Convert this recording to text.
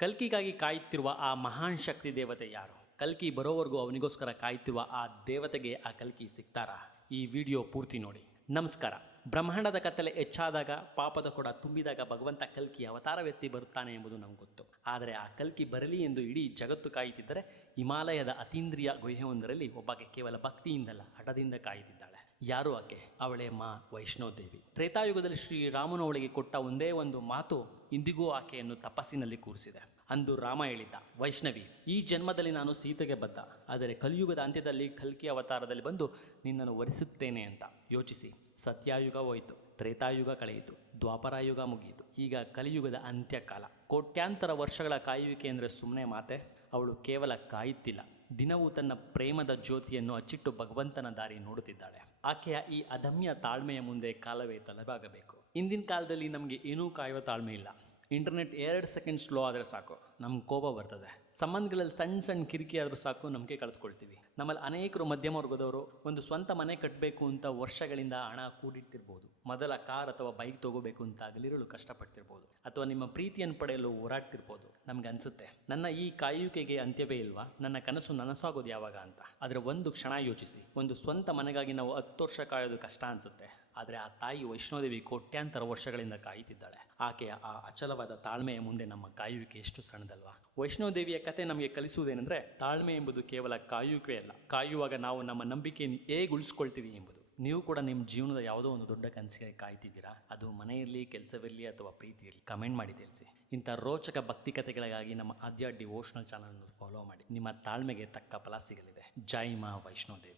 ಕಲ್ಕಿಗಾಗಿ ಕಾಯುತ್ತಿರುವ ಆ ಮಹಾನ್ ಶಕ್ತಿ ದೇವತೆ ಯಾರು? ಕಲ್ಕಿ ಬರೋವರೆಗೂ ಅವನಿಗೋಸ್ಕರ ಕಾಯುತ್ತಿರುವ ಆ ದೇವತೆಗೆ ಆ ಕಲ್ಕಿ ಸಿಗ್ತಾರಾ? ಈ ವಿಡಿಯೋ ಪೂರ್ತಿ ನೋಡಿ. ನಮಸ್ಕಾರ. ಬ್ರಹ್ಮಾಂಡದ ಕತ್ತಲೆ ಹೆಚ್ಚಾದಾಗ, ಪಾಪದ ಕೊಡ ತುಂಬಿದಾಗ ಭಗವಂತ ಕಲ್ಕಿ ಅವತಾರವೆತ್ತಿ ಬರುತ್ತಾನೆ ಎಂಬುದು ನಮ್ಗೆ ಗೊತ್ತು. ಆದರೆ ಆ ಕಲ್ಕಿ ಬರಲಿ ಎಂದು ಇಡೀ ಜಗತ್ತು ಕಾಯುತ್ತಿದ್ದರೆ, ಹಿಮಾಲಯದ ಅತೀಂದ್ರಿಯ ಗುಹೆಯೊಂದರಲ್ಲಿ ಒಬ್ಬಾಕೆ ಕೇವಲ ಭಕ್ತಿಯಿಂದಲ್ಲ ಹಠದಿಂದ ಕಾಯುತ್ತಿದ್ದಾಳೆ. ಯಾರು ಆಕೆ? ಅವಳೇ ಮಾ ವೈಷ್ಣೋದೇವಿ. ತ್ರೇತಾಯುಗದಲ್ಲಿ ಶ್ರೀರಾಮನು ಅವಳಿಗೆ ಕೊಟ್ಟ ಒಂದೇ ಒಂದು ಮಾತು ಇಂದಿಗೂ ಆಕೆಯನ್ನು ತಪಸ್ಸಿನಲ್ಲಿ ಕೂರಿಸಿದೆ. ಅಂದು ರಾಮ ಹೇಳಿದ್ದ, ವೈಷ್ಣವಿ, ಈ ಜನ್ಮದಲ್ಲಿ ನಾನು ಸೀತೆಗೆ ಬದ್ಧ, ಆದರೆ ಕಲಿಯುಗದ ಅಂತ್ಯದಲ್ಲಿ ಕಲ್ಕಿ ಅವತಾರದಲ್ಲಿ ಬಂದು ನಿನ್ನನ್ನು ವರಿಸುತ್ತೇನೆ ಅಂತ. ಯೋಚಿಸಿ, ಸತ್ಯಾಯುಗ ಹೋಯಿತು, ತ್ರೇತಾಯುಗ ಕಳೆಯಿತು, ದ್ವಾಪರಾಯುಗ ಮುಗಿಯಿತು, ಈಗ ಕಲಿಯುಗದ ಅಂತ್ಯಕಾಲ. ಕೋಟ್ಯಾಂತರ ವರ್ಷಗಳ ಕಾಯುವಿಕೆ ಅಂದರೆ ಸುಮ್ಮನೆ ಮಾತೆ? ಅವಳು ಕೇವಲ ಕಾಯುತ್ತಿಲ್ಲ, ದಿನವೂ ತನ್ನ ಪ್ರೇಮದ ಜ್ಯೋತಿಯನ್ನು ಅಚ್ಚಿಟ್ಟು ಭಗವಂತನ ದಾರಿ ನೋಡುತ್ತಿದ್ದಾಳೆ. ಆಕೆಯ ಈ ಅದಮ್ಯ ತಾಳ್ಮೆಯ ಮುಂದೆ ಕಾಲವೇ ತಲೆಬಾಗಬೇಕು. ಇಂದಿನ ಕಾಲದಲ್ಲಿ ನಮಗೆ ಏನೂ ಕಾಯುವ ತಾಳ್ಮೆ ಇಲ್ಲ. ಇಂಟರ್ನೆಟ್ 2 ಸೆಕೆಂಡ್ ಸ್ಲೋ ಆದರೆ ಸಾಕು, ನಮ್ಗೆ ಕೋಪ ಬರ್ತದೆ. ಸಂಬಂಧಗಳಲ್ಲಿ ಸಣ್ಣ ಕಿರಿಕಿ ಆದರೂ ಸಾಕು, ನಂಬಿಕೆ ಕಳೆದುಕೊಳ್ತೀವಿ. ನಮ್ಮಲ್ಲಿ ಅನೇಕರು ಮಧ್ಯಮ ವರ್ಗದವರು ಒಂದು ಸ್ವಂತ ಮನೆ ಕಟ್ಟಬೇಕು ಅಂತ ವರ್ಷಗಳಿಂದ ಹಣ ಕೂಡಿಟ್ಟಿರ್ಬೋದು. ಮೊದಲ ಕಾರ್ ಅಥವಾ ಬೈಕ್ ತಗೋಬೇಕು ಅಂತ ಹಗಲಿರುಳು ಕಷ್ಟಪಡ್ತಿರ್ಬೋದು, ಅಥವಾ ನಿಮ್ಮ ಪ್ರೀತಿಯನ್ನು ಪಡೆಯಲು ಹೋರಾಡ್ತಿರ್ಬೋದು. ನಮ್ಗೆ ಅನಿಸುತ್ತೆ, ನನ್ನ ಈ ಕಾಯುವಿಕೆಗೆ ಅಂತ್ಯವೇ ಇಲ್ವಾ? ನನ್ನ ಕನಸು ನನಸಾಗೋದು ಯಾವಾಗ ಅಂತ. ಆದರೆ ಒಂದು ಕ್ಷಣ ಯೋಚಿಸಿ, ಒಂದು ಸ್ವಂತ ಮನೆಗಾಗಿ ನಾವು 10 ವರ್ಷ ಕಾಯೋದು ಕಷ್ಟ ಅನಿಸುತ್ತೆ. ಆದರೆ ಆ ತಾಯಿ ವೈಷ್ಣೋದೇವಿ ಕೋಟ್ಯಾಂತರ ವರ್ಷಗಳಿಂದ ಕಾಯುತ್ತಿದ್ದಾಳೆ. ಆಕೆಯ ಆ ಅಚಲವಾದ ತಾಳ್ಮೆಯ ಮುಂದೆ ನಮ್ಮ ಕಾಯುವಿಕೆ ಎಷ್ಟು ಸಣ್ಣದಲ್ವಾ? ವೈಷ್ಣೋದೇವಿಯ ಕತೆ ನಮಗೆ ಕಲಿಸುವುದೇನೆಂದರೆ, ತಾಳ್ಮೆ ಎಂಬುದು ಕೇವಲ ಕಾಯುವಿಕೆ ಅಲ್ಲ, ಕಾಯುವಾಗ ನಾವು ನಮ್ಮ ನಂಬಿಕೆಯನ್ನು ಹೇಗೆ ಉಳಿಸ್ಕೊಳ್ತೀವಿ ಎಂಬುದು. ನೀವು ಕೂಡ ನಿಮ್ಮ ಜೀವನದ ಯಾವುದೋ ಒಂದು ದೊಡ್ಡ ಕನಸಿಗೆ ಕಾಯ್ತಿದ್ದೀರಾ? ಅದು ಮನೆಯಲ್ಲಿ, ಕೆಲಸವಿರಲಿ ಅಥವಾ ಪ್ರೀತಿ ಇರಲಿ, ಕಮೆಂಟ್ ಮಾಡಿ ತಿಳಿಸಿ. ಇಂಥ ರೋಚಕ ಭಕ್ತಿ ಕಥೆಗಳಿಗಾಗಿ ನಮ್ಮ ಆದ್ಯ ಡಿವೋಷನಲ್ ಚಾನಲನ್ನು ಫಾಲೋ ಮಾಡಿ. ನಿಮ್ಮ ತಾಳ್ಮೆಗೆ ತಕ್ಕ ಫಲ ಸಿಗಲಿದೆ. ಜೈ ಮಾ ವೈಷ್ಣೋದೇವಿ.